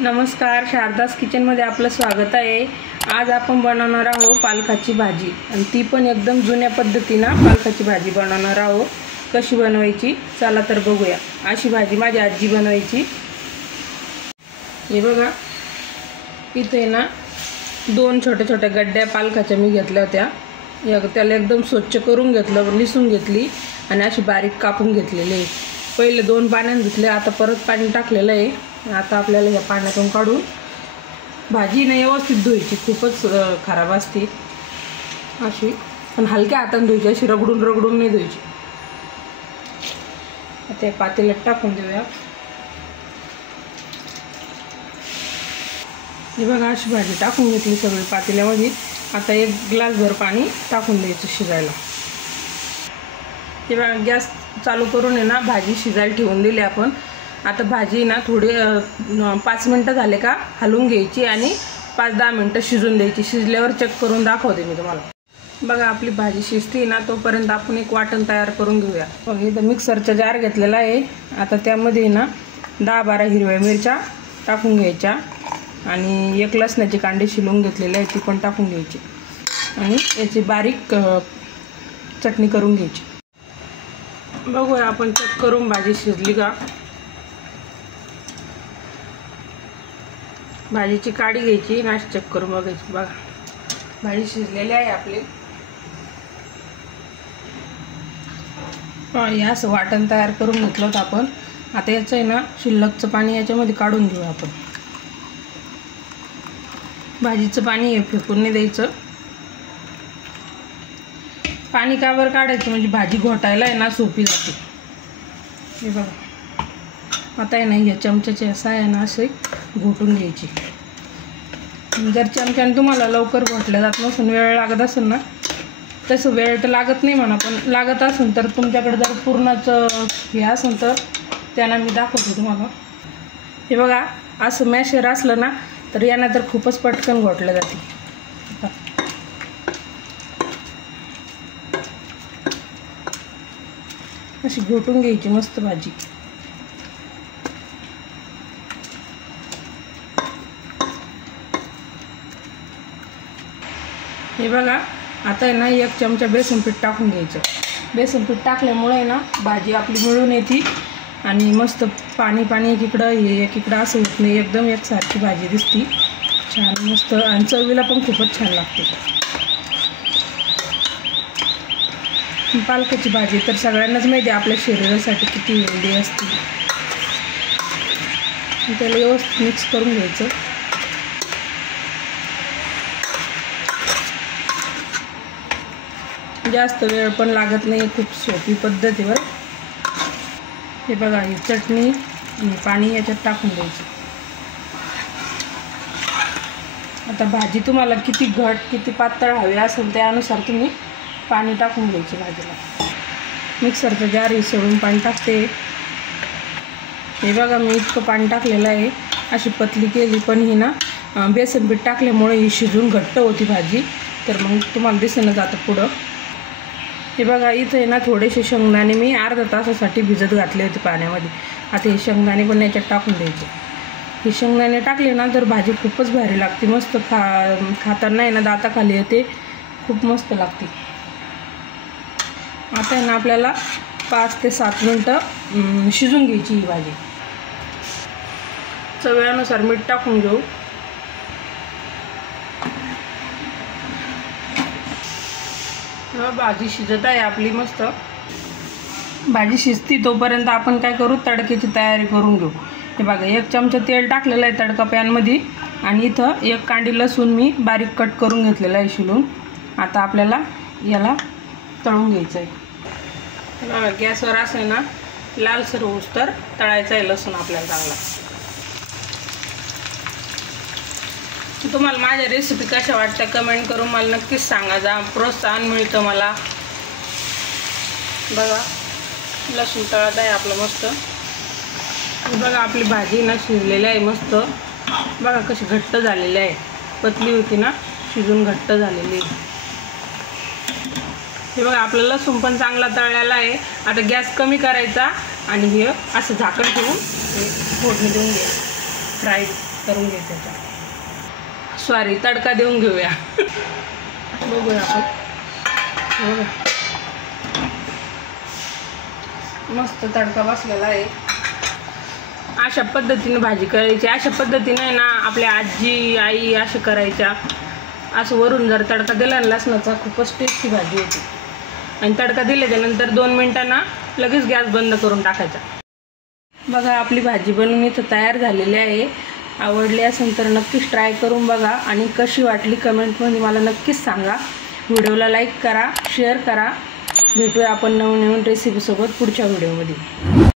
नमस्कार, शारदास किचनमध्ये आपलं स्वागत आहे। आज आपण बनवणार आहोत पालकाची भाजी आणि ती पण एकदम जुन्या पद्धतीने पालकाची भाजी बनवणार आहोत। कशी बनवायची चला तर बघूया। अशी भाजी माझी आजी बनवायची। हे बघा, इथे ना दोन छोटे छोटे गड्ड्या पालकाच्या मी घेतल्या होत्या। त्याला एकदम स्वच्छ करून घेतलं, निसून घेतली आणि अशी बारीक कापून घेतलेले। पहिले 2 पाण्यात धुतले, आता परत पाणी टाकलेलं आहे। आता आपल्याला या पाण्यातून काढून भाजी नाही व्यवस्थित धुवायची, खूपच खराब असते अशी, पण हलक्या हाताने धुवायची, अशी रगडून रगडून नाही धुवायची। आता या पातेल्यात टाकून देऊया। हे बघा, अशी भाजी टाकून घेतली सगळी पातेल्यामध्ये। आता 1 ग्लासभर पाणी टाकून द्यायचं शिजायला। हे बघा, गॅस चालू करून आहे ना भाजी शिजायला ठेवून दिली आपण। आता भाजी ना थोडी 5 मिनिटं झाले का हलवून घ्यायची आणि 5-10 मिनिटं शिजून द्यायची। शिजल्यावर चेक करून दाखवते मी तुम्हाला। बघा, आपली भाजी शिजते ना तोपर्यंत आपण एक वाटण तयार करून घेऊया। बघा, इथं मिक्सरचा जार घेतलेला आहे। आता त्यामध्ये ना 10-12 हिरव्या मिरच्या टाकून घ्यायच्या आणि 1 लसणाची कांडी शिलून घेतलेली आहे, ती पण टाकून घ्यायची आणि याची बारीक चटणी करून घ्यायची। बघूया आपण चेक करून भाजी शिजली का। भाजीची काडी घ्यायची आणि चेक करून बघायची। बघा, भाजी शिजलेली आहे आपली। हे असं वाटण तयार करून घेतलं होतं आपण। आता याचं आहे ना शिल्लकचं पाणी याच्यामध्ये काढून घेऊ आपण। भाजीचं पाणी हे फेकून नाही द्यायचं। पाणी का बरं काढायचं, म्हणजे भाजी घोटायला आहे ना सोपी जाते। हे बघा, आता आहे ना या चमच्याचे असं आहे ना असे घोटून घ्यायची। जर चमच्याने तुम्हाला लवकर घोटल्या जात नसून, वेळ लागत असेल ना, तसं वेळ तर लागत नाही म्हणा, पण लागत असेल तर तुमच्याकडे जर पूर्णच हे असेल तर त्यांना मी दाखवते तुम्हाला। हे बघा, असं मॅशर असलं ना तर यानं तर खूपच पटकन घोटलं जाते। अशी घोटून घ्यायची मस्त भाजी। हे बघा, आता आहे ना 1 चमचा बेसन पीठ टाकून घ्यायचं। बेसन पीठ टाकल्यामुळे ना भाजी आपली मिळून येते आणि मस्त पाणी पाणी एकीकडं हे एकीकडं असं होत नाही, एकदम एकसारखी भाजी दिसती छान मस्त आणि चवीला पण खूपच छान लागते। पालकाची भाजी तर सगळ्यांनाच माहिती आहे आपल्या शरीरासाठी किती हेल्दी असते। त्याला व्यवस्थित मिक्स करून घ्यायचं। जास्त वेळ पण लागत नाही, खूप सोपी पद्धतीवर। हे बघा, ही चटणी आणि पाणी याच्यात टाकून द्यायचं। आता भाजी तुम्हाला किती घट किती पातळ हवी असेल त्यानुसार तुम्ही पाणी टाकून घ्यायचे भाजीला। मिक्सरचं जार ही सोडून पाणी टाकते। हे बघा, मी इतकं पाणी टाकलेलं आहे। अशी पतली केली, पण ही ना बेसन पीठ टाकल्यामुळे ही शिजून घट्ट होती भाजी, तर मग तुम्हाला दिसेना जातं पुढं। हे बघा, इथे ना थोडेसे शेंगदाणे मी अर्धा तासासाठी भिजत घातले होते पाण्यामध्ये। आता हे शेंगदाणे पण याच्यात टाकून द्यायचे। हे शेंगदाणे टाकले ना तर भाजी खूपच भारी लागते, मस्त खाताना आहे ना दाताखाली येते, खूप मस्त लागते। आता आहे ना आपल्याला 5 ते 7 मिनिटं शिजून घ्यायची ही भाजी। चवीनुसार मीठ टाकून घेऊ। भाजी शिजत आहे आपली मस्त। भाजी शिजती तोपर्यंत आपण काय करू, तडक्याची तयारी करून घेऊ। हे बघा, 1 चमचा तेल टाकलेलं आहे तडका पॅनमध्ये आणि इथं 1 कांडी लसूण मी बारीक कट करून घेतलेला आहे शिलून। आता आपल्याला याला तळून घ्यायचं आहे। बघा, गॅसवर असं ना लालसर होऊस्तर तळायचं आहे लसूण आपल्याला चांगला। तुम्हाला माझ्या रेसिपी कशा वाटतं कमेंट करून मला नक्कीच सांगा, जा प्रोत्साहन मिळतं मला। बघा, लसूण तळत आहे आपलं मस्त। बघा, आपली भाजी ना शिजलेली आहे मस्त। बघा कशी घट्ट झालेली आहे, पतली होती ना शिजून घट्ट झालेली आहे। हे बघा, आपलं लसूण पण चांगला तळलेला आहे। आता गॅस कमी करायचा आणि हे असं झाकण ठेवून फोडणी देऊन घ्यायचं। फ्राय करून घ्यायचं त्याचा. सॉरी, तडका देऊन घेऊया. बघूया आपण. बघा मस्त तडका बसलेला आहे. अशा पद्धतीने भाजी करायची. अशा पद्धतीने ना आपल्या आजी आई असे करायच्या. असं वरून जर तडका दिला ना लसणाचा, खूपच टेस्टी भाजी होती. आणि तडका दिल्याच्यानंतर 2 मिनिटांना लगेच गॅस बंद करून टाकायचा. बघा आपली भाजी बनवून इथं तयार झालेली आहे. आवडली असेल तर नक्कीच ट्राय करून बघा आणि कशी वाटली कमेंटमध्ये मला नक्कीच सांगा. व्हिडिओला लाईक करा, शेअर करा. भेटूया आपण नवीन रेसिपीसोबत पुढच्या व्हिडिओमध्ये.